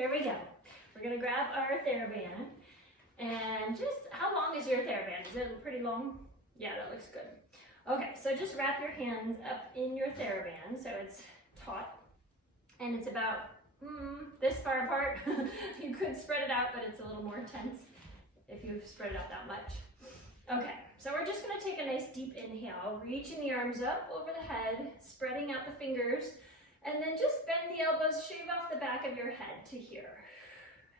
here we go. We're gonna grab our Theraband, and just, how long is your Theraband? Is it pretty long? Yeah, that looks good. Okay, so just wrap your hands up in your Theraband so it's taut, and it's about this far apart. You could spread it out, but it's a little more tense if you spread it out that much. Okay, so we're just gonna take a nice deep inhale, reaching the arms up over the head, spreading out the fingers, and then just bend the elbows, shave off the back of your head to here.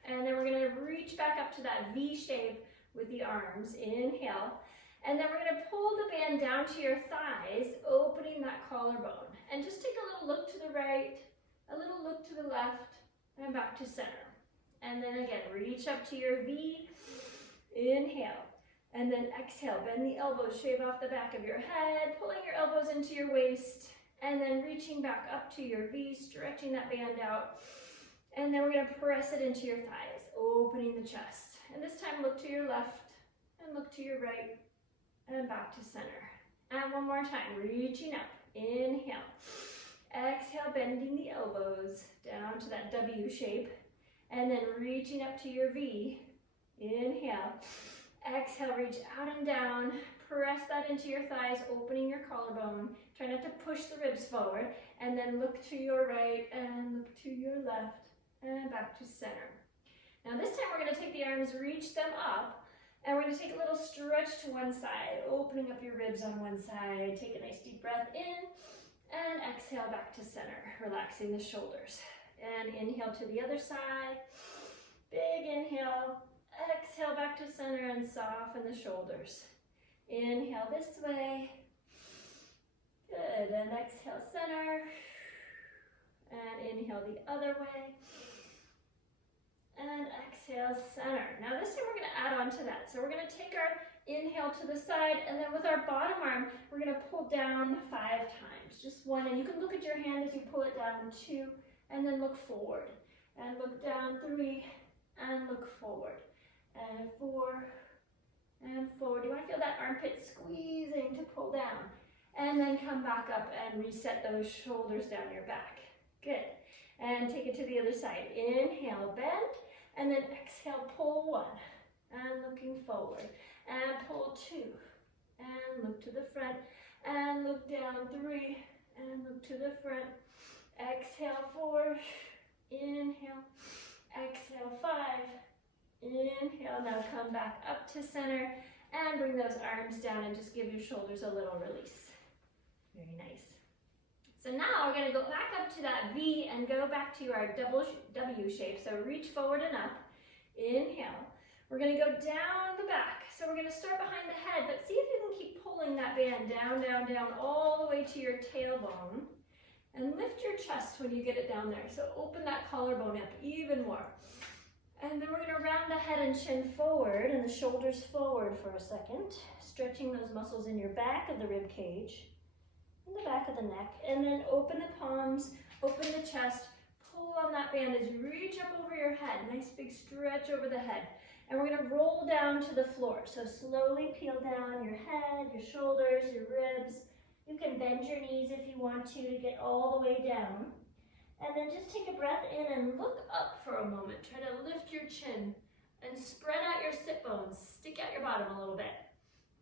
And then we're gonna reach back up to that V shape with the arms, inhale. And then we're gonna pull the band down to your thighs, opening that collarbone. And just take a little look to the right, a little look to the left, and back to center. And then again, reach up to your V, inhale. And then exhale, bend the elbows, shave off the back of your head, pulling your elbows into your waist, and then reaching back up to your V, stretching that band out. And then we're gonna press it into your thighs, opening the chest. And this time look to your left and look to your right and back to center. And one more time, reaching up, inhale. Exhale, bending the elbows down to that W shape. And then reaching up to your V, inhale. Exhale, reach out and down, press that into your thighs, opening your collarbone. Try not to push the ribs forward, and then look to your right and look to your left and back to center. Now this time we're going to take the arms, reach them up, and we're going to take a little stretch to one side, opening up your ribs on one side. Take a nice deep breath in, and exhale back to center, relaxing the shoulders. And inhale to the other side, big inhale. Exhale back to center and soften the shoulders. Inhale this way. Good, and exhale center. And inhale the other way. And exhale center. Now this time we're going to add on to that. So we're going to take our inhale to the side, and then with our bottom arm, we're going to pull down 5 times. Just 1, and you can look at your hand as you pull it down, 2, and then look forward. And look down, 3, and look forward. And 4, and forward. You want to feel that armpit squeezing to pull down. And then come back up and reset those shoulders down your back. Good. And take it to the other side. Inhale, bend, and then exhale, pull 1. And looking forward. And pull 2. And look to the front. And look down, 3. And look to the front. Exhale, 4. Inhale. Exhale, 5. Inhale, now come back up to center and bring those arms down and just give your shoulders a little release. Very nice. So now we're going to go back up to that V and go back to our W shape. So reach forward and up. Inhale. We're going to go down the back. So we're going to start behind the head, but see if you can keep pulling that band down, down, down, all the way to your tailbone. And lift your chest when you get it down there. So open that collarbone up even more. And then we're going to round the head and chin forward and the shoulders forward for a second, stretching those muscles in your back of the rib cage and the back of the neck. And then open the palms, open the chest, pull on that band as you reach up over your head. Nice big stretch over the head. And we're going to roll down to the floor. So slowly peel down your head, your shoulders, your ribs. You can bend your knees if you want to get all the way down. And then just take a breath in and look up for a moment. Try to lift your chin and spread out your sit bones. Stick out your bottom a little bit.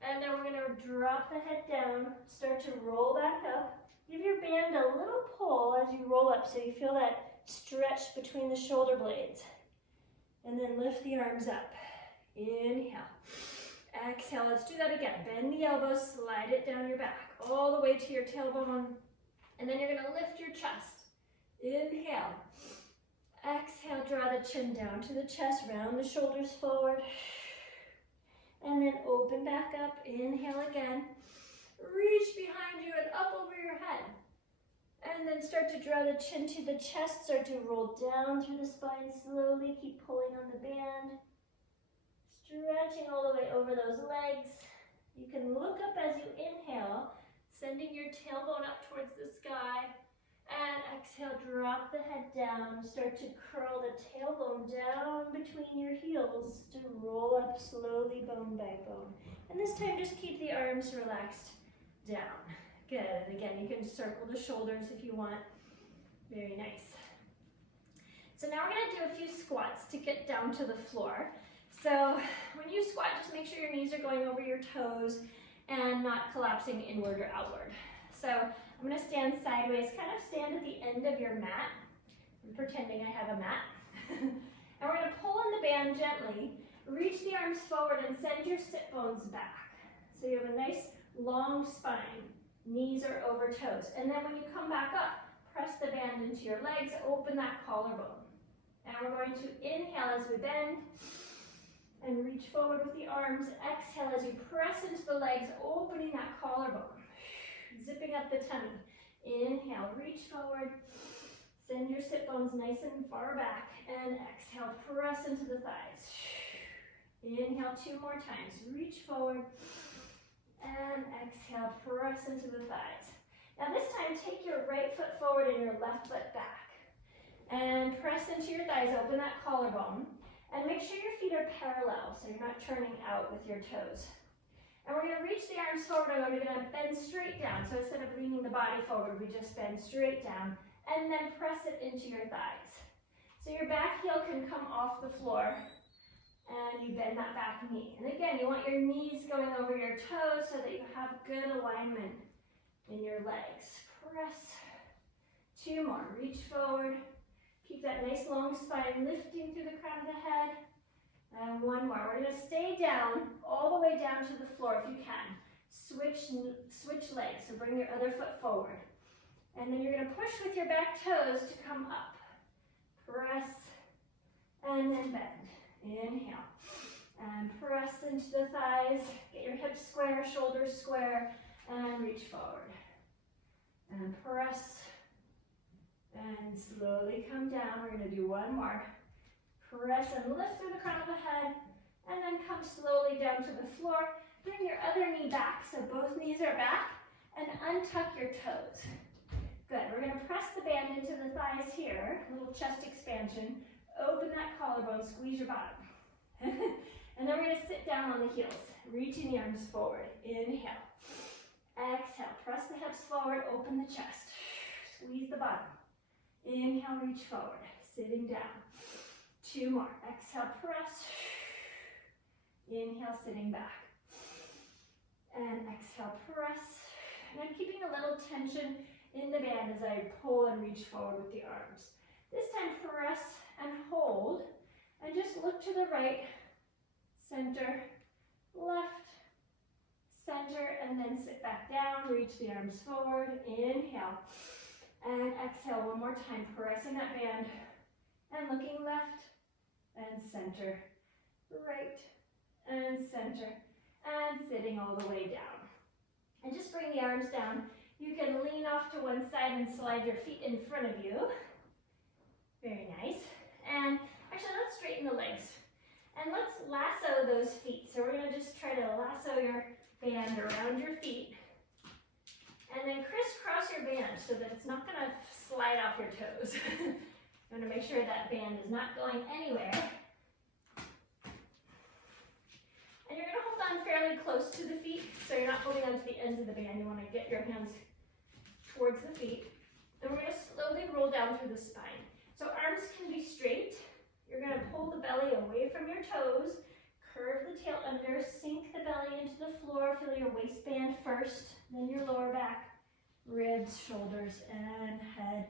And then we're going to drop the head down, start to roll back up. Give your band a little pull as you roll up so you feel that stretch between the shoulder blades. And then lift the arms up. Inhale. Exhale. Let's do that again. Bend the elbows, slide it down your back, all the way to your tailbone. And then you're going to lift your chest. Inhale. Exhale, draw the chin down to the chest, round the shoulders forward. And then open back up. Inhale again. Reach behind you and up over your head. And then start to draw the chin to the chest. Start to roll down through the spine slowly. Keep pulling on the band. Stretching all the way over those legs. You can look up as you inhale, sending your tailbone up towards the sky. And exhale, drop the head down. Start to curl the tailbone down between your heels to roll up slowly, bone by bone. And this time, just keep the arms relaxed down. Good. And again, you can circle the shoulders if you want. Very nice. So now we're gonna do a few squats to get down to the floor. So when you squat, just make sure your knees are going over your toes and not collapsing inward or outward. So I'm gonna stand sideways, kind of stand at the end of your mat. I'm pretending I have a mat. And we're gonna pull on the band gently, reach the arms forward and send your sit bones back. So you have a nice long spine, knees are over toes. And then when you come back up, press the band into your legs, open that collarbone. And we're going to inhale as we bend and reach forward with the arms. Exhale as you press into the legs, opening that collarbone. Zipping up the tummy. Inhale, reach forward. Send your sit bones nice and far back. And exhale, press into the thighs. Inhale 2 more times. Reach forward. And exhale, press into the thighs. Now this time, take your right foot forward and your left foot back. And press into your thighs, open that collarbone. And make sure your feet are parallel, so you're not turning out with your toes. And we're gonna reach the arms forward and we're gonna bend straight down. So instead of leaning the body forward, we just bend straight down and then press it into your thighs. So your back heel can come off the floor and you bend that back knee. And again, you want your knees going over your toes so that you have good alignment in your legs. Press. 2 more, reach forward. Keep that nice long spine lifting through the crown of the head. And 1 more. We're going to stay down, all the way down to the floor if you can. Switch legs, so bring your other foot forward. And then you're going to push with your back toes to come up. Press, and then bend. Inhale. And press into the thighs. Get your hips square, shoulders square, and reach forward. And press. And slowly come down. We're going to do 1 more. Press and lift through the crown of the head. And then come slowly down to the floor. Bring your other knee back so both knees are back. And untuck your toes. Good. We're going to press the band into the thighs here. A little chest expansion. Open that collarbone. Squeeze your bottom. And then we're going to sit down on the heels. Reaching the arms forward. Inhale. Exhale. Press the hips forward. Open the chest. Squeeze the bottom. Inhale, reach forward, sitting down. 2 more. Exhale, press. Inhale, sitting back. And exhale, press. And I'm keeping a little tension in the band as I pull and reach forward with the arms. This time, press and hold. And just look to the right, center, left, center, and then sit back down. Reach the arms forward. Inhale. And exhale 1 more time, pressing that band and looking left and center, right and center, and sitting all the way down. And just bring the arms down. You can lean off to one side and slide your feet in front of you. Very nice. And actually, let's straighten the legs. And let's lasso those feet. So we're going to just try to lasso your band around your feet. And then crisscross your band so that it's not going to slide off your toes. You want to make sure that band is not going anywhere. And you're going to hold on fairly close to the feet, so you're not holding on to the ends of the band. You want to get your hands towards the feet. And we're going to slowly roll down through the spine. So arms can be straight. You're going to pull the belly away from your toes. Curve the tail under, sink the belly into the floor, feel your waistband first, then your lower back, ribs, shoulders, and head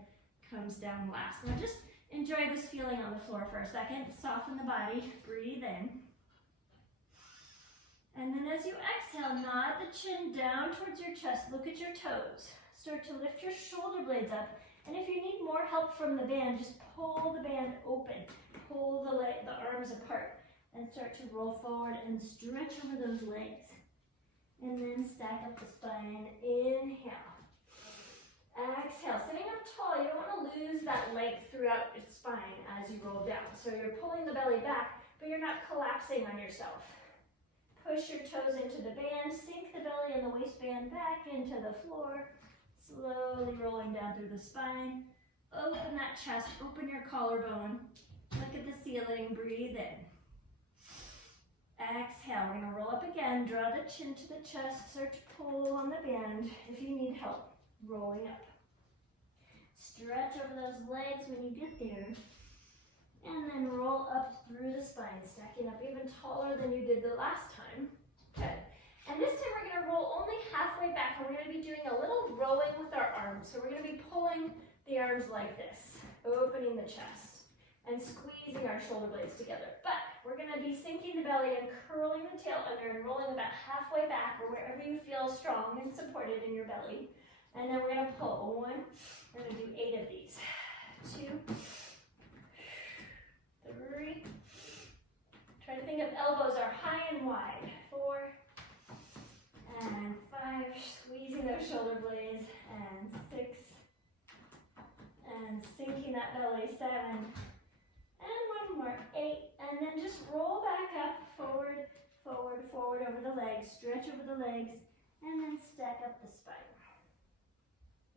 comes down last. Now just enjoy this feeling on the floor for a second. Soften the body, breathe in. And then as you exhale, nod the chin down towards your chest, look at your toes. Start to lift your shoulder blades up. And if you need more help from the band, just pull the band open, pull the arms apart. And start to roll forward and stretch over those legs. And then stack up the spine. Inhale. Exhale. Sitting up tall, you don't want to lose that leg throughout its spine as you roll down. So you're pulling the belly back, but you're not collapsing on yourself. Push your toes into the band. Sink the belly and the waistband back into the floor. Slowly rolling down through the spine. Open that chest. Open your collarbone. Look at the ceiling. Breathe in. Exhale, we're going to roll up again, draw the chin to the chest, start to pull on the band if you need help, rolling up. Stretch over those legs when you get there. did last time. Good. And this time we're going to roll only halfway back, and we're going to be doing a little rowing with our arms. So we're going to be pulling the arms like this, opening the chest, and squeezing our shoulder blades together. But we're going to be sinking the belly and curling the tail under and rolling about halfway back or wherever you feel strong and supported in your belly. And then we're going to pull. 1, we're going to do 8 of these. 2, 3. Try to think of elbows are high and wide. 4, and 5, squeezing those shoulder blades, and 6, and sinking that belly, 7, and 1 more, 8, and then just roll back up, forward, forward, forward over the legs, stretch over the legs, and then stack up the spine.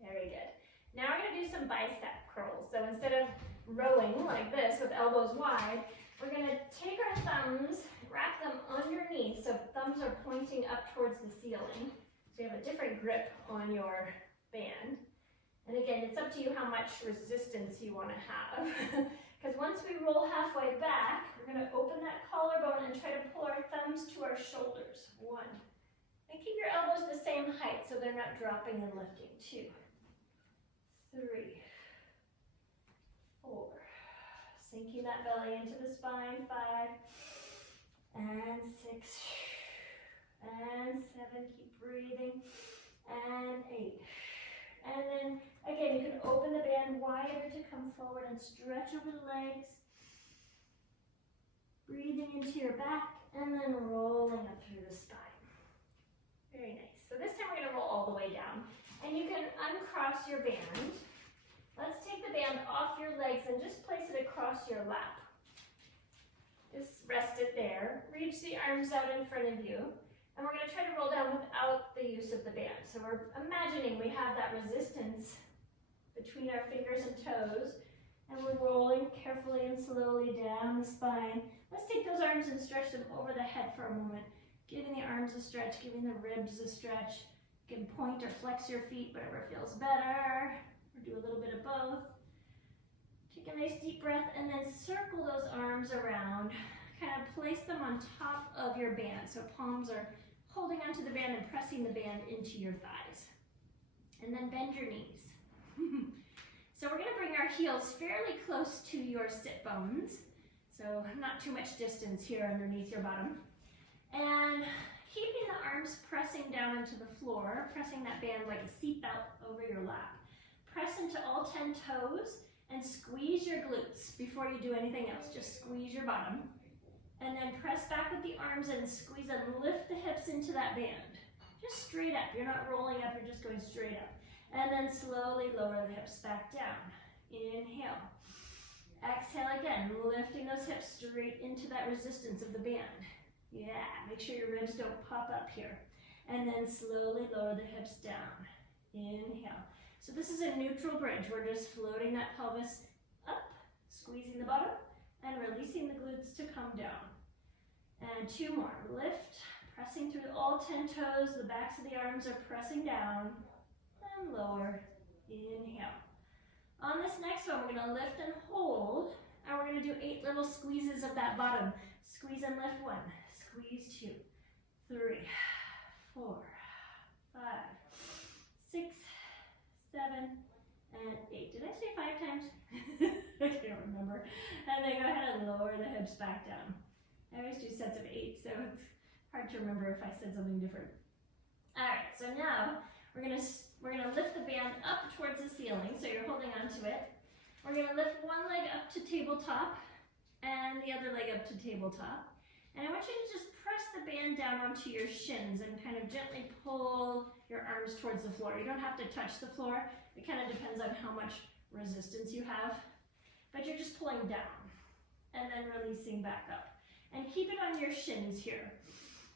Very good. Now we're going to do some bicep curls. So instead of rowing like this with elbows wide, we're going to take our thumbs, wrap them underneath, so thumbs are pointing up towards the ceiling. So you have a different grip on your band. And again, it's up to you how much resistance you want to have. Because once we roll halfway back, we're going to open that collarbone and try to pull our thumbs to our shoulders. 1. And keep your elbows the same height so they're not dropping and lifting. 2, 3, 4. Sinking that belly into the spine. 5, and 6, and 7. Keep breathing. And 8. And then again, you can open the band wider to come forward and stretch over the legs. Breathing into your back and then rolling up through the spine. Very nice. So this time we're going to roll all the way down. And you can uncross your band. Let's take the band off your legs and just place it across your lap. Just rest it there. Reach the arms out in front of you. And we're going to try to roll down without the use of the band. So we're imagining we have that resistance between our fingers and toes. And we're rolling carefully and slowly down the spine. Let's take those arms and stretch them over the head for a moment. Giving the arms a stretch, giving the ribs a stretch. You can point or flex your feet, whatever feels better. Or do a little bit of both. Take a nice deep breath and then circle those arms around. Kind of place them on top of your band. So palms are holding onto the band and pressing the band into your thighs. And then bend your knees. So we're going to bring our heels fairly close to your sit bones. So not too much distance here underneath your bottom. And keeping the arms pressing down into the floor, pressing that band like a seatbelt over your lap. Press into all 10 toes and squeeze your glutes before you do anything else. Just squeeze your bottom. And then press back with the arms and squeeze and lift the hips into that band. Just straight up. You're not rolling up, you're just going straight up. And then slowly lower the hips back down. Inhale. Exhale again, lifting those hips straight into that resistance of the band. Yeah, make sure your ribs don't pop up here. And then slowly lower the hips down. Inhale. So this is a neutral bridge. We're just floating that pelvis up, squeezing the bottom, and releasing the glutes to come down. And 2 more. Lift, pressing through all 10 toes. The backs of the arms are pressing down. And lower. Inhale. On this next one, we're going to lift and hold. And we're going to do 8 little squeezes of that bottom. Squeeze and lift 1. Squeeze 2. 3. 4. 5. 6. 7. And 8. Did I say 5 times? I can't remember. And then go ahead and lower the hips back down. I always do sets of 8, so it's hard to remember if I said something different. All right, so now we're gonna lift the band up towards the ceiling, so you're holding onto it. We're gonna lift one leg up to tabletop and the other leg up to tabletop. And I want you to just press the band down onto your shins and kind of gently pull your arms towards the floor. You don't have to touch the floor. It kind of depends on how much resistance you have. But you're just pulling down and then releasing back up. And keep it on your shins here.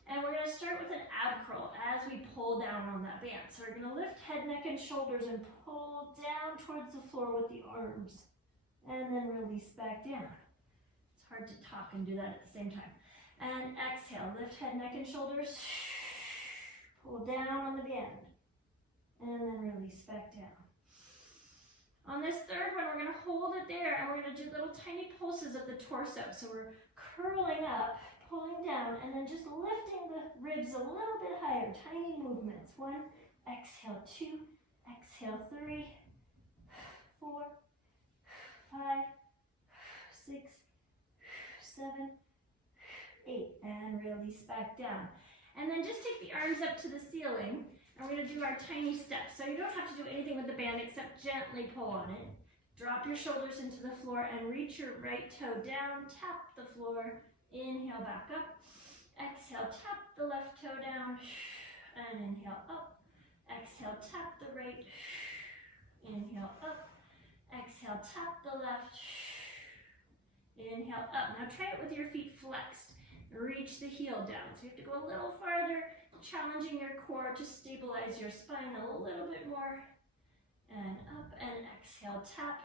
And we're going to start with an ab curl as we pull down on that band. So we're going to lift head, neck, and shoulders and pull down towards the floor with the arms. And then release back down. It's hard to talk and do that at the same time. And exhale, lift head, neck, and shoulders. Pull down on the band. And then release back down. On this third one, we're going to hold it there and we're going to do little tiny pulses of the torso. So we're curling up, pulling down, and then just lifting the ribs a little bit higher. Tiny movements. 1, exhale 2, exhale 3, 4, 5, 6, 7, 8, and release back down. And then just take the arms up to the ceiling, and we're going to do our tiny steps. So you don't have to do anything with the band except gently pull on it. Drop your shoulders into the floor and reach your right toe down, tap the floor, inhale back up. Exhale, tap the left toe down, and inhale up. Exhale, tap the right, inhale up. Exhale, tap the left, inhale up. Now try it with your feet flexed. Reach the heel down. So you have to go a little farther, challenging your core to stabilize your spine a little bit more. And up, and exhale, tap,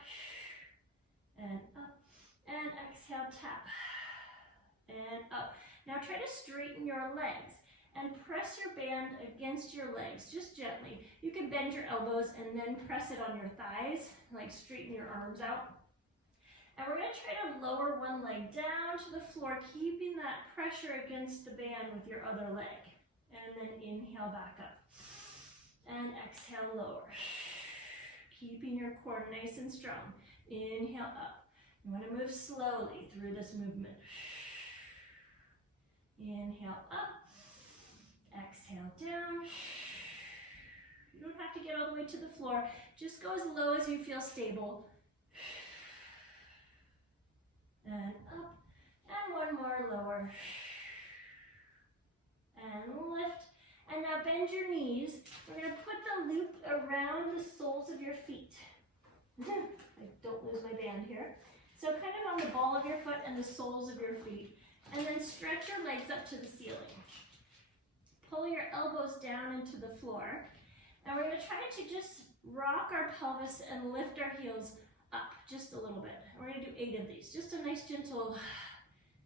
and up, and exhale, tap, and up. Now try to straighten your legs and press your band against your legs, just gently. You can bend your elbows and then press it on your thighs, like straighten your arms out. And we're going to try to lower one leg down to the floor, keeping that pressure against the band with your other leg. And then inhale back up. And exhale, lower. Keeping your core nice and strong. Inhale up. You want to move slowly through this movement. Inhale up. Exhale down. You don't have to get all the way to the floor. Just go as low as you feel stable. And up, and one more lower, and lift, and now bend your knees. We're going to put the loop around the soles of your feet. I don't lose my band here. So kind of on the ball of your foot and the soles of your feet, and then stretch your legs up to the ceiling. Pull your elbows down into the floor, and we're going to try to just rock our pelvis and lift our heels up just a little bit. We're going to do 8 of these. Just a nice gentle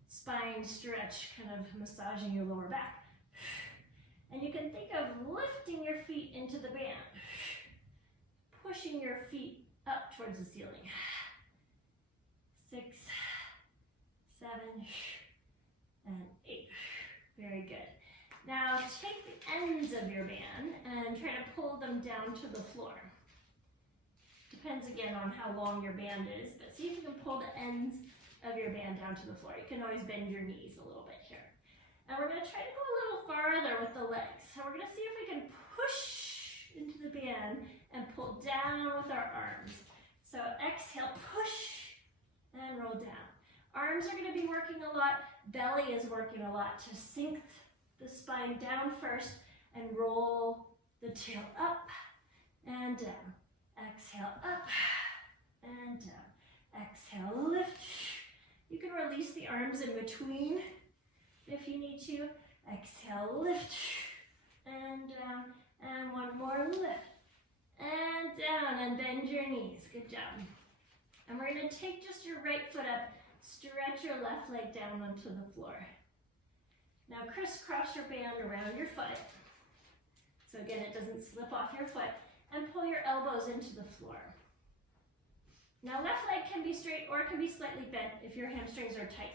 spine stretch, kind of massaging your lower back. And you can think of lifting your feet into the band, pushing your feet up towards the ceiling. 6, 7, and 8. Very good. Now take the ends of your band and try to pull them down to the floor. Depends again on how long your band is, but see if you can pull the ends of your band down to the floor. You can always bend your knees a little bit here. And we're going to try to go a little farther with the legs. So we're going to see if we can push into the band and pull down with our arms. So exhale, push, and roll down. Arms are going to be working a lot. Belly is working a lot to sink the spine down first and roll the tail up and down. Exhale, up and down. Exhale, lift. You can release the arms in between if you need to. Exhale, lift and down. And one more lift and down, and bend your knees. Good job. And we're going to take just your right foot up, stretch your left leg down onto the floor. Now crisscross your band around your foot. So again, it doesn't slip off your foot. And pull your elbows into the floor. Now left leg can be straight or it can be slightly bent if your hamstrings are tight.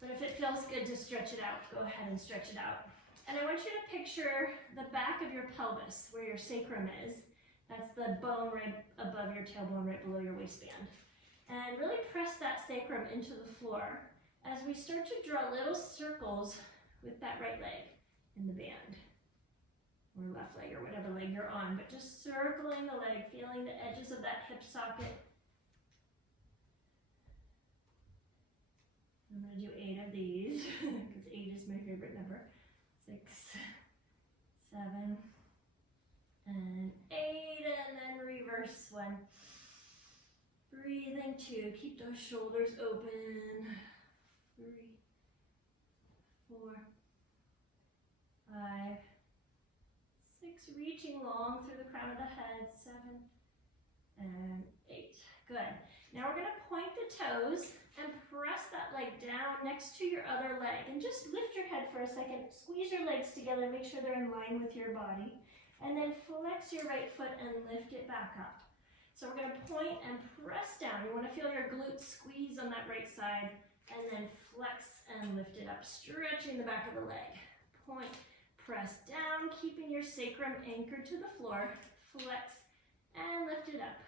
But if it feels good to stretch it out, go ahead and stretch it out. And I want you to picture the back of your pelvis where your sacrum is. That's the bone right above your tailbone, right below your waistband. And really press that sacrum into the floor as we start to draw little circles with that right leg in the band. Or left leg, or whatever leg you're on, but just circling the leg, feeling the edges of that hip socket. I'm going to do 8 of these, because 8 is my favorite number. 6, 7, and 8, and then reverse 1. Breathing 2, keep those shoulders open. 3, 4, 5, 6, reaching long through the crown of the head, 7, and 8. Good. Now we're going to point the toes and press that leg down next to your other leg. And just lift your head for a second, squeeze your legs together, make sure they're in line with your body. And then flex your right foot and lift it back up. So we're going to point and press down. You want to feel your glutes squeeze on that right side and then flex and lift it up, stretching the back of the leg. Point, press down, keeping your sacrum anchored to the floor, flex and lift it up.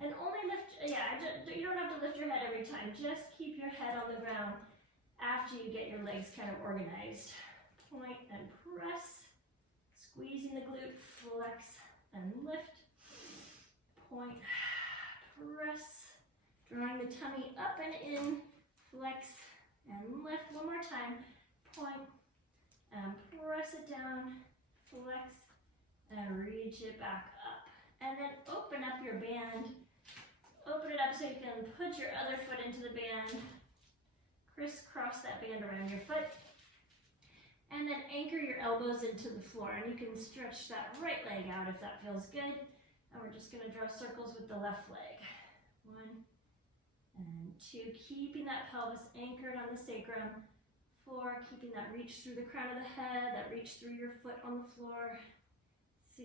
And only lift, you don't have to lift your head every time, just keep your head on the ground after you get your legs kind of organized. Point and press, squeezing the glute, flex and lift. Point, press, drawing the tummy up and in, flex and lift. One more time. Point and press it down, flex and reach it back up. And then open up your band. Open it up so you can put your other foot into the band. Crisscross that band around your foot. And then anchor your elbows into the floor. And you can stretch that right leg out if that feels good. And we're just going to draw circles with the left leg. 1 and 2. Keeping that pelvis anchored on the sacrum. 4. Keeping that reach through the crown of the head. That reach through your foot on the floor. 6.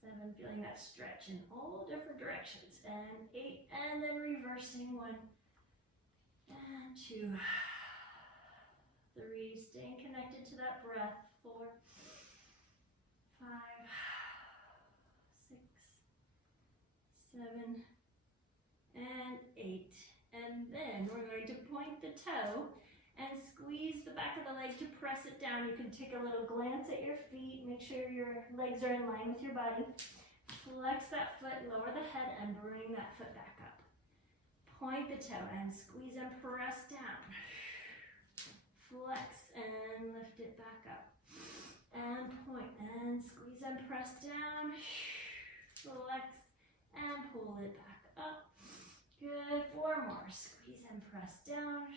7, feeling that stretch in all different directions. And 8, and then reversing. 1 and 2. 3, staying connected to that breath. 4, 5, 6, 7, and 8. And then we're going to point the toe and squeeze the back of the leg to press it down. You can take a little glance at your feet, make sure your legs are in line with your body. Flex that foot, lower the head, and bring that foot back up. Point the toe and squeeze and press down. Flex and lift it back up. And point and squeeze and press down. Flex and pull it back up. Good. 4 more. Squeeze and press down.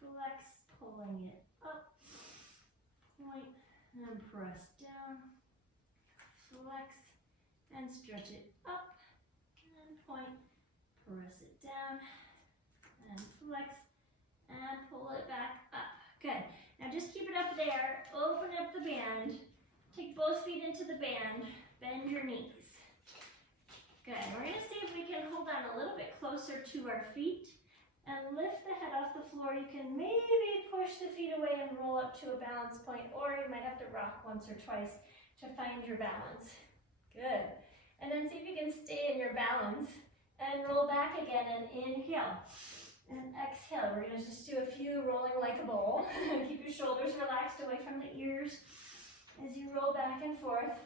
Flex, pulling it up. Point and press down. Flex and stretch it up. And point, press it down. And flex and pull it back up. Good. Now just keep it up there. Open up the band. Take both feet into the band. Bend your knees. Good. We're going to see if we can hold on a little bit closer to our feet and lift the head off the floor. You can maybe push the feet away and roll up to a balance point, or you might have to rock once or twice to find your balance. Good. And then see if you can stay in your balance and roll back again and inhale. And exhale. We're going to just do a few rolling like a bowl. Keep your shoulders relaxed away from the ears as you roll back and forth.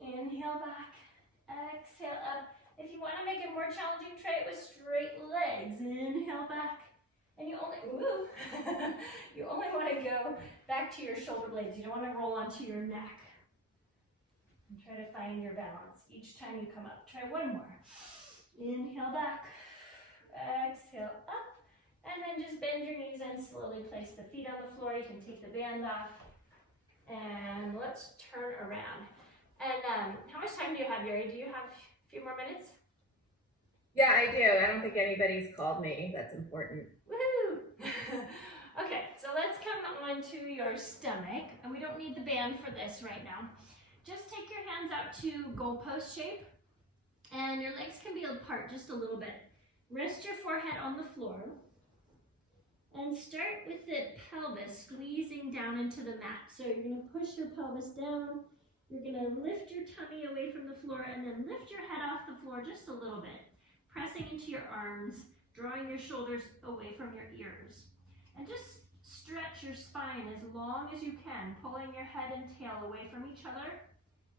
Inhale back. Exhale up. If you want to make it more challenging, try it with straight legs. Inhale back. And you only want to go back to your shoulder blades. You don't want to roll onto your neck. And try to find your balance each time you come up. Try one more. Inhale back. Exhale up. And then just bend your knees and slowly place the feet on the floor. You can take the band off. And let's turn around. And how much time do you have, Yuri? Do you have a few more minutes? Yeah, I do. I don't think anybody's called me. That's important. Woohoo! Okay, so let's come onto your stomach. And we don't need the band for this right now. Just take your hands out to goalpost shape. And your legs can be apart just a little bit. Rest your forehead on the floor. And start with the pelvis squeezing down into the mat. So you're going to push your pelvis down. You're going to lift your tummy away from the floor and then lift your head off the floor just a little bit. Pressing into your arms, drawing your shoulders away from your ears. And just stretch your spine as long as you can, pulling your head and tail away from each other.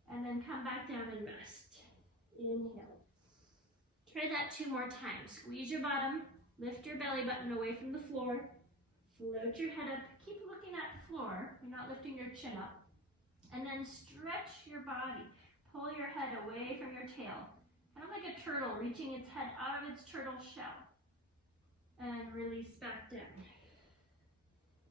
And then come back down and rest. Inhale. Try that 2 more times. Squeeze your bottom, lift your belly button away from the floor, float your head up, keep looking at the floor, you're not lifting your chin up, and then stretch your body. Pull your head away from your tail, kind of like a turtle reaching its head out of its turtle shell, and release back down.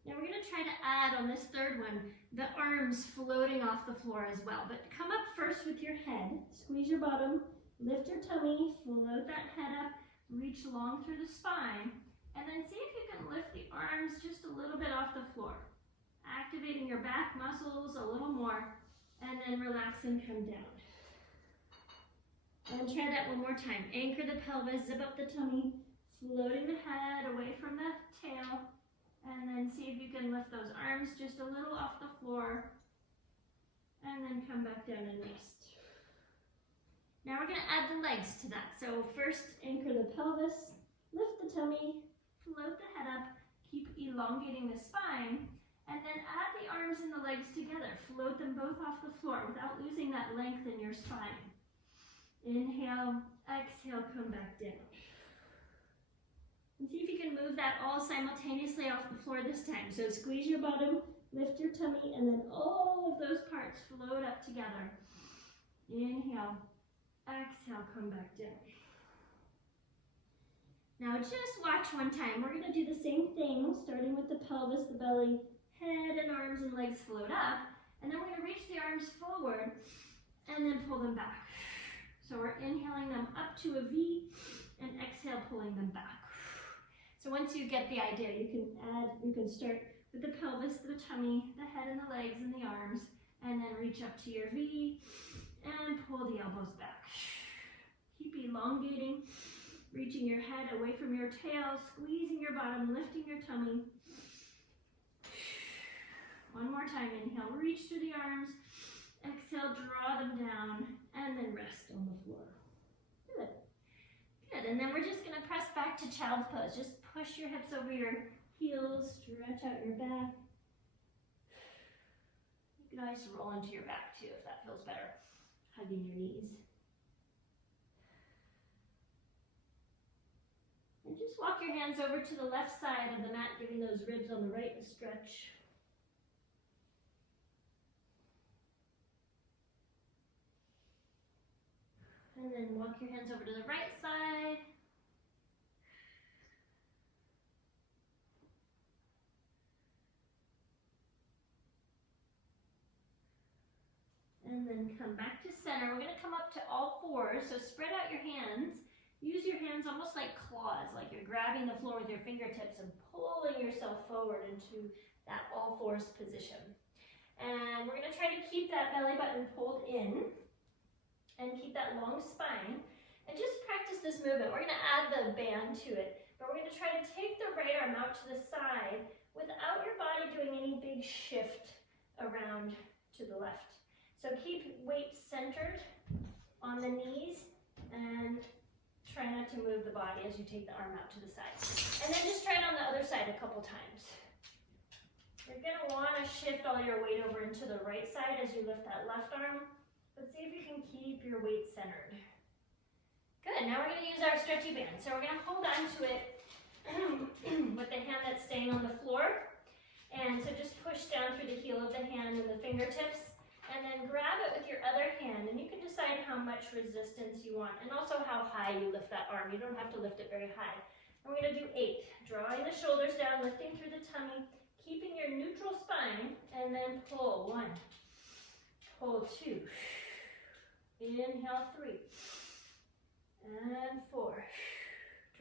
Now we're going to try to add on this third one, the arms floating off the floor as well, but come up first with your head, squeeze your bottom, lift your tummy, float that head up, reach long through the spine, and then see if you can lift the arms just a little bit off the floor. Activating your back muscles a little more, and then relax and come down. And try that one more time. Anchor the pelvis, zip up the tummy, Floating the head away from the tail. And then see if you can lift those arms just a little off the floor. And then come back down and rest. Now we're going to add the legs to that. So first, anchor the pelvis, lift the tummy, float the head up, keep elongating the spine, and then add the arms and the legs together. Float them both off the floor without losing that length in your spine. Inhale, exhale, come back down. And see if you can move that all simultaneously off the floor this time. So squeeze your bottom, lift your tummy, and then all of those parts float up together. Inhale, exhale, come back down. Now just watch one time. We're going to do the same thing, starting with the pelvis, the belly, head and arms and legs float up. And then we're going to reach the arms forward and then pull them back. So we're inhaling them up to a V and exhale, pulling them back. So once you get the idea, you can start with the pelvis, the tummy, the head and the legs and the arms, and then reach up to your V and pull the elbows back. Keep elongating, reaching your head away from your tail, squeezing your bottom, lifting your tummy. One more time, inhale, reach through the arms, exhale, draw them down, and then rest on the floor. Good. Good, and then we're just gonna press back to child's pose. Just push your hips over your heels, stretch out your back. You can always roll into your back too if that feels better. Hugging your knees. And just walk your hands over to the left side of the mat, giving those ribs on the right a stretch. And then walk your hands over to the right side. And then come back to center. We're going to come up to all fours. So spread out your hands. Use your hands almost like claws, like you're grabbing the floor with your fingertips and pulling yourself forward into that all fours position. And we're going to try to keep that belly button pulled in and keep that long spine. And just practice this movement. We're going to add the band to it, but we're going to try to take the right arm out to the side without your body doing any big shift around to the left. So keep weight centered on the knees and try not to move the body as you take the arm out to the side. And then just try it on the other side a couple times. You're going to want to shift all your weight over into the right side as you lift that left arm, but see if you can keep your weight centered. Good, now we're going to use our stretchy band. So we're going to hold on to it with the hand that's staying on the floor. And so just push down through the heel of the hand and the fingertips. And then grab it with your other hand, and you can decide how much resistance you want, and also how high you lift that arm. You don't have to lift it very high. And we're going to do 8. Drawing the shoulders down, lifting through the tummy, keeping your neutral spine, and then pull. 1, pull 2, inhale 3, and 4.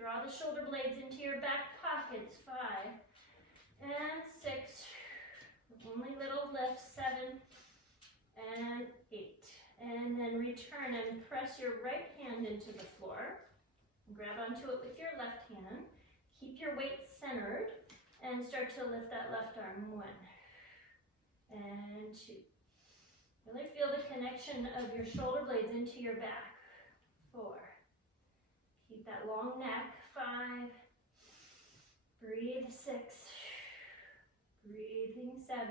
Draw the shoulder blades into your back pockets. 5, and 6, only little lift. 7, and 8. And then return and press your right hand into the floor. Grab onto it with your left hand. Keep your weight centered and start to lift that left arm. 1 and 2. Really feel the connection of your shoulder blades into your back. 4. Keep that long neck. 5. Breathe. 6. Breathing. 7.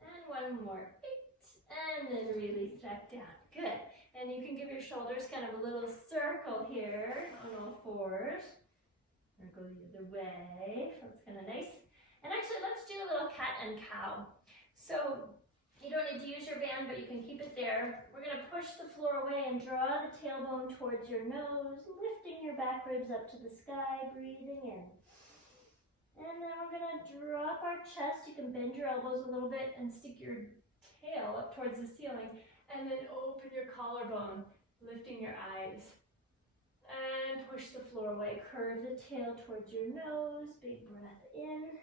And 1 more. 8. And then release back down. Good. And you can give your shoulders kind of a little circle here on all fours. Or go the other way. That's kind of nice. And actually, let's do a little cat and cow. So you don't need to use your band, but you can keep it there. We're going to push the floor away and draw the tailbone towards your nose, lifting your back ribs up to the sky, breathing in. And then we're going to drop our chest. You can bend your elbows a little bit and stick your tail up towards the ceiling, and then open your collarbone, lifting your eyes, and push the floor away. Curve the tail towards your nose, big breath in,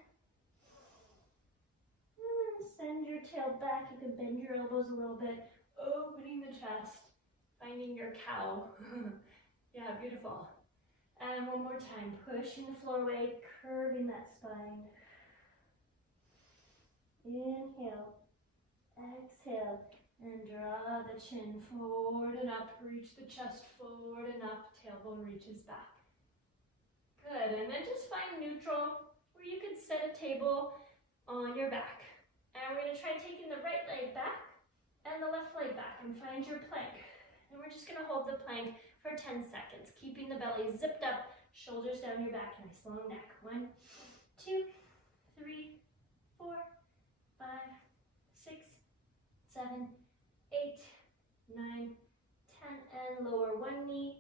and send your tail back. You can bend your elbows a little bit, opening the chest, finding your cow. Yeah, beautiful. And one more time, pushing the floor away, curving that spine. Inhale, exhale, and draw the chin forward and up, reach the chest forward and up, tailbone reaches back. Good, and then just find neutral, where you could set a table on your back. And we're gonna try taking the right leg back and the left leg back and find your plank. And we're just gonna hold the plank for 10 seconds, keeping the belly zipped up, shoulders down your back, nice long neck. 1, 2, 3, 4, 5, 6, 7, 8, 9, 10, and lower one knee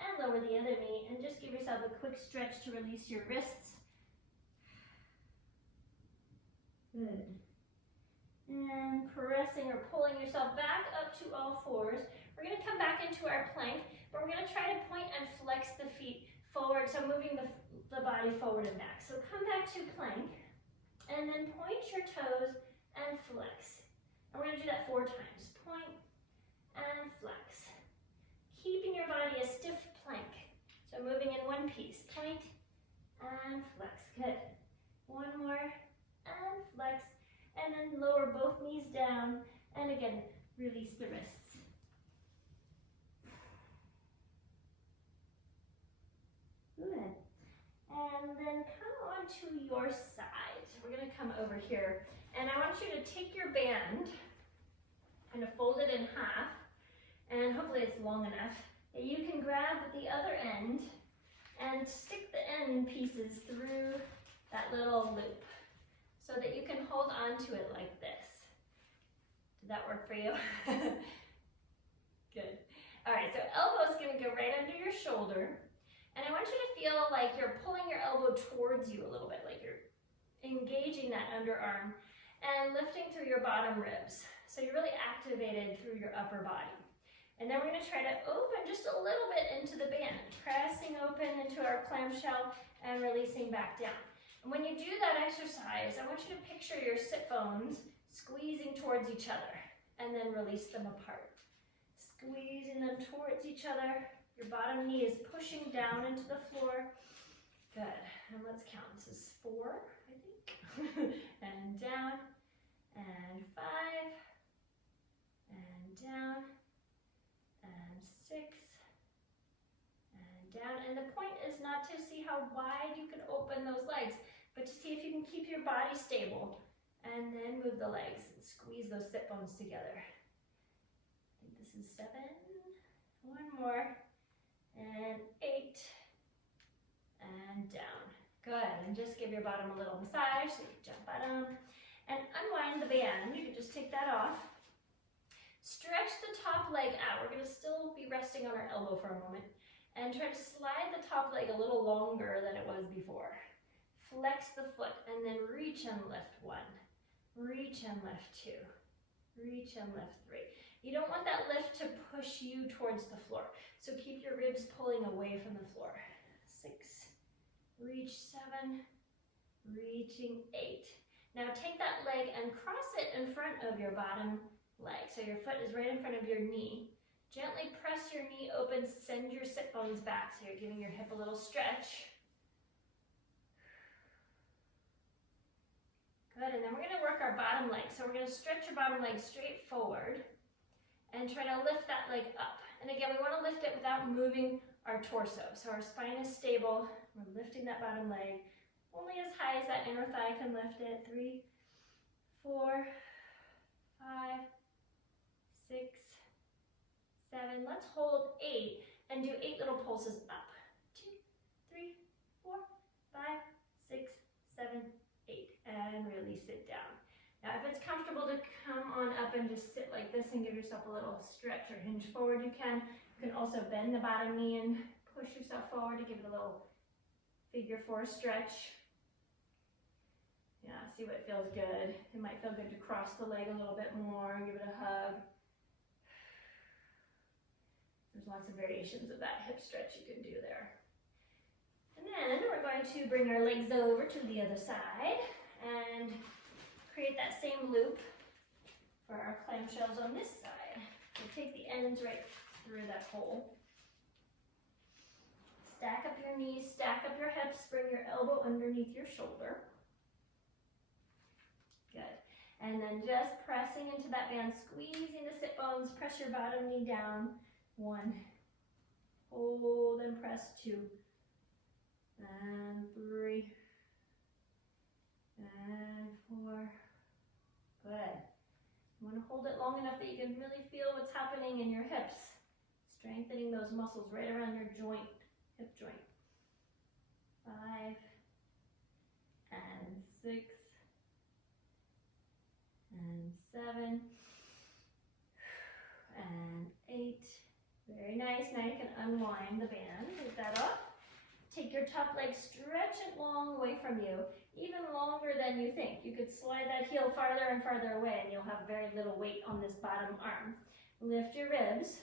and lower the other knee, and just give yourself a quick stretch to release your wrists. Good. And pressing or pulling yourself back up to all fours. We're going to come back into our plank, but we're going to try to point and flex the feet forward, so moving the body forward and back. So come back to plank, and then point your toes and flex. And we're going to do that 4 times. Point and flex. Keeping your body a stiff plank. So moving in one piece. Point and flex. Good. One more and flex. And then lower both knees down. And again, release the wrists. Good. And then come onto your side. So we're going to come over here. And I want you to take your band, kind of fold it in half, and hopefully it's long enough that you can grab the other end and stick the end pieces through that little loop so that you can hold on to it like this. Did that work for you? Good. All right, so elbow's gonna go right under your shoulder, and I want you to feel like you're pulling your elbow towards you a little bit, like you're engaging that underarm and lifting through your bottom ribs. So you're really activated through your upper body. And then we're going to try to open just a little bit into the band, pressing open into our clamshell and releasing back down. And when you do that exercise, I want you to picture your sit bones squeezing towards each other and then release them apart. Squeezing them towards each other. Your bottom knee is pushing down into the floor. Good. And let's count. This is 4, I think. And down. And 5. And down. And 6, and down. And the point is not to see how wide you can open those legs, but to see if you can keep your body stable, and then move the legs and squeeze those sit bones together. I think this is 7, 1 more, and 8, and down. Good, and just give your bottom a little massage, so you can jump bottom, and unwind the band. You can just take that off. Stretch the top leg out. We're going to still be resting on our elbow for a moment. And try to slide the top leg a little longer than it was before. Flex the foot and then reach and lift 1. Reach and lift 2. Reach and lift 3. You don't want that lift to push you towards the floor. So keep your ribs pulling away from the floor. 6. Reach 7. Reaching 8. Now take that leg and cross it in front of your bottom leg. So your foot is right in front of your knee. Gently press your knee open, send your sit bones back so you're giving your hip a little stretch. Good, and then we're going to work our bottom leg. So we're going to stretch your bottom leg straight forward and try to lift that leg up. And again, we want to lift it without moving our torso. So our spine is stable. We're lifting that bottom leg only as high as that inner thigh can lift it. 3, 4, 5, 6, 7. Let's hold 8 and do 8 little pulses up. 2, 3, 4, 5, 6, 7, 8. And release it down. Now if it's comfortable to come on up and just sit like this and give yourself a little stretch or hinge forward, you can. You can also bend the bottom knee and push yourself forward to give it a little figure 4 stretch. Yeah, see what feels good. It might feel good to cross the leg a little bit more, give it a hug. There's lots of variations of that hip stretch you can do there. And then we're going to bring our legs over to the other side and create that same loop for our clamshells on this side. So take the ends right through that hole. stack up your knees, stack up your hips, bring your elbow underneath your shoulder. Good. And then just pressing into that band, squeezing the sit bones, press your bottom knee down. 1, hold and press 2, and 3, and 4. Good. You want to hold it long enough that you can really feel what's happening in your hips, strengthening those muscles right around your joint, hip joint. 5, and 6, and 7, and 8. Very nice. Now you can unwind the band. Take that off. Take your top leg, stretch it long away from you, even longer than you think. You could slide that heel farther and farther away and you'll have very little weight on this bottom arm. Lift your ribs,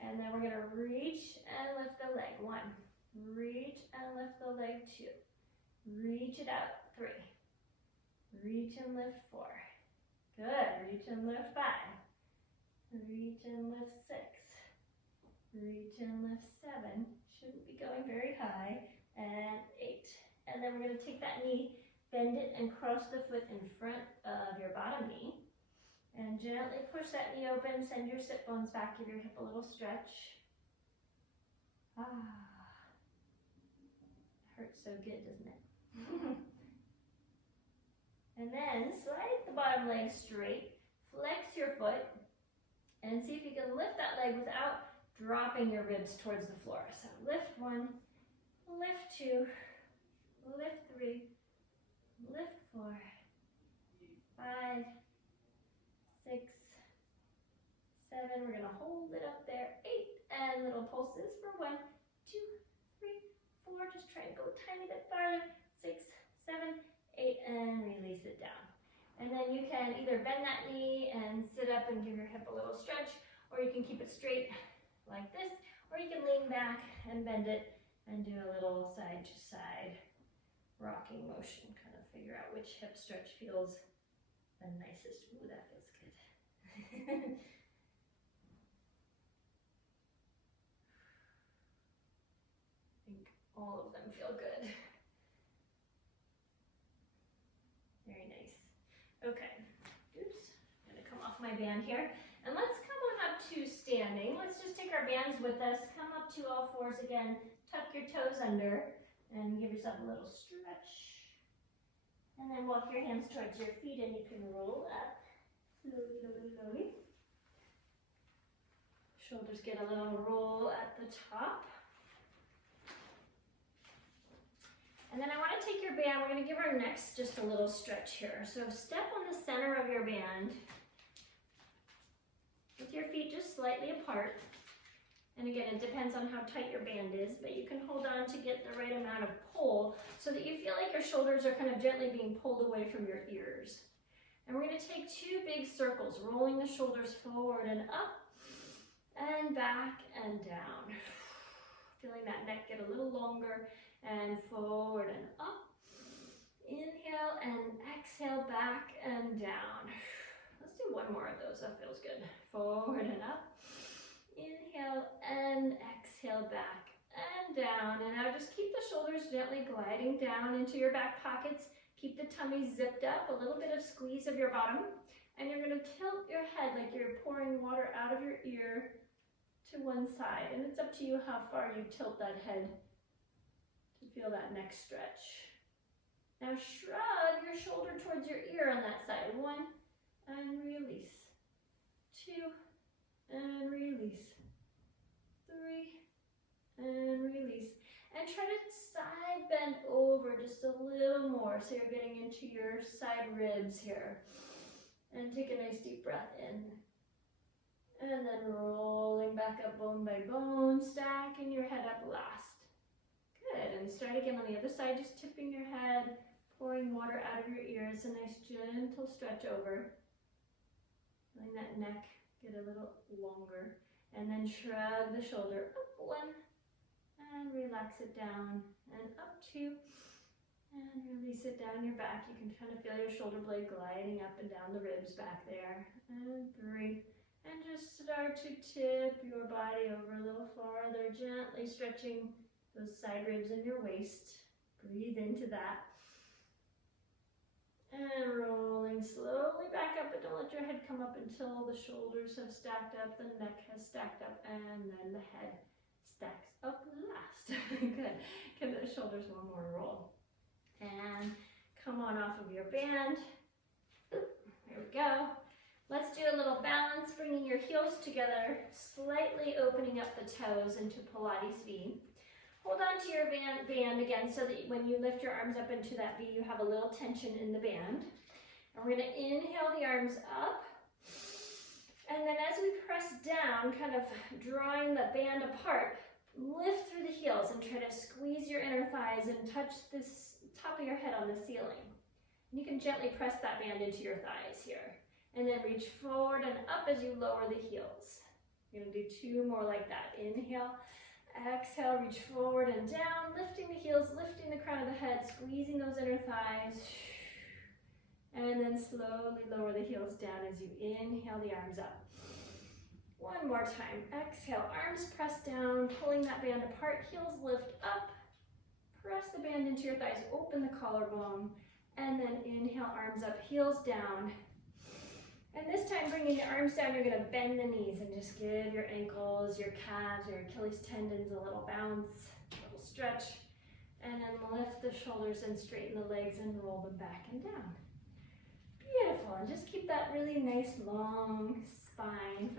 and then we're going to reach and lift the leg. 1. Reach and lift the leg. 2. Reach it out. 3. Reach and lift. 4. Good. Reach and lift. 5. Reach and lift. 6. Reach and lift. 7. Shouldn't be going very high. And 8. And then we're going to take that knee, bend it, and cross the foot in front of your bottom knee. And gently push that knee open, send your sit bones back, give your hip a little stretch. Hurts so good, doesn't it? And then slide the bottom leg straight, flex your foot, and see if you can lift that leg without dropping your ribs towards the floor. So lift 1, lift 2, lift 3, lift 4, 5, 6, 7. We're going to hold it up there. 8, and little pulses for 1, 2, 3, 4. Just try and go a tiny bit farther. 6, 7, 8, and release it down. And then you can either bend that knee and sit up and give your hip a little stretch, or you can keep it straight like this, or you can lean back and bend it and do a little side to side rocking motion. Kind of figure out which hip stretch feels the nicest. Ooh, that feels good. I think all of them feel good. Very nice. Okay. Oops. I'm going to come off my band here. And let's come on up to standing. Let's just take our bands with us. Come up to all fours again. Tuck your toes under and give yourself a little stretch. And then walk your hands towards your feet and you can roll up. Slowly, slowly, slowly. Shoulders get a little roll at the top. And then I want to take your band. We're going to give our necks just a little stretch here. So step on the center of your band with your feet just slightly apart. And again, it depends on how tight your band is, but you can hold on to get the right amount of pull so that you feel like your shoulders are kind of gently being pulled away from your ears. And we're going to take 2 big circles, rolling the shoulders forward and up and back and down. Feeling that neck get a little longer, and forward and up. Inhale and exhale, back and down. Let's do 1 more of those. That feels good. Forward and up. Inhale and exhale, back and down. And now just keep the shoulders gently gliding down into your back pockets. Keep the tummy zipped up, a little bit of squeeze of your bottom. And you're going to tilt your head like you're pouring water out of your ear to one side. And it's up to you how far you tilt that head to feel that neck stretch. Now shrug your shoulder towards your ear on that side. 1, and release. 2, and release. 3, and release. And try to side bend over just a little more so you're getting into your side ribs here. And take a nice deep breath in. And then rolling back up bone by bone, stacking your head up last. Good, and start again on the other side, just tipping your head, pouring water out of your ears, a nice gentle stretch over. Letting that neck get a little longer. And then shrug the shoulder up 1, and relax it down, and up 2, and release it down your back. You can kind of feel your shoulder blade gliding up and down the ribs back there. And 3. And just start to tip your body over a little farther, gently stretching those side ribs in your waist. Breathe into that. And rolling slowly back up, but don't let your head come up until the shoulders have stacked up, the neck has stacked up, and then the head stacks up last. Good. Give the shoulders one more roll. And come on off of your band. There we go. Let's do a little balance, bringing your heels together, slightly opening up the toes into Pilates V. Hold on to your band again so that when you lift your arms up into that V, you have a little tension in the band. And we're going to inhale the arms up. And then as we press down, kind of drawing the band apart, lift through the heels and try to squeeze your inner thighs and touch this top of your head on the ceiling. And you can gently press that band into your thighs here. And then reach forward and up as you lower the heels. You're going to do 2 more like that. Inhale. Exhale, reach forward and down, lifting the heels, lifting the crown of the head, squeezing those inner thighs. And then slowly lower the heels down as you inhale the arms up. One more time. Exhale, arms press down, pulling that band apart, heels lift up. Press the band into your thighs, open the collarbone. And then inhale, arms up, heels down. And this time, bringing the arms down, you're going to bend the knees and just give your ankles, your calves, your Achilles tendons a little bounce, a little stretch. And then lift the shoulders and straighten the legs and roll them back and down. Beautiful. And just keep that really nice long spine for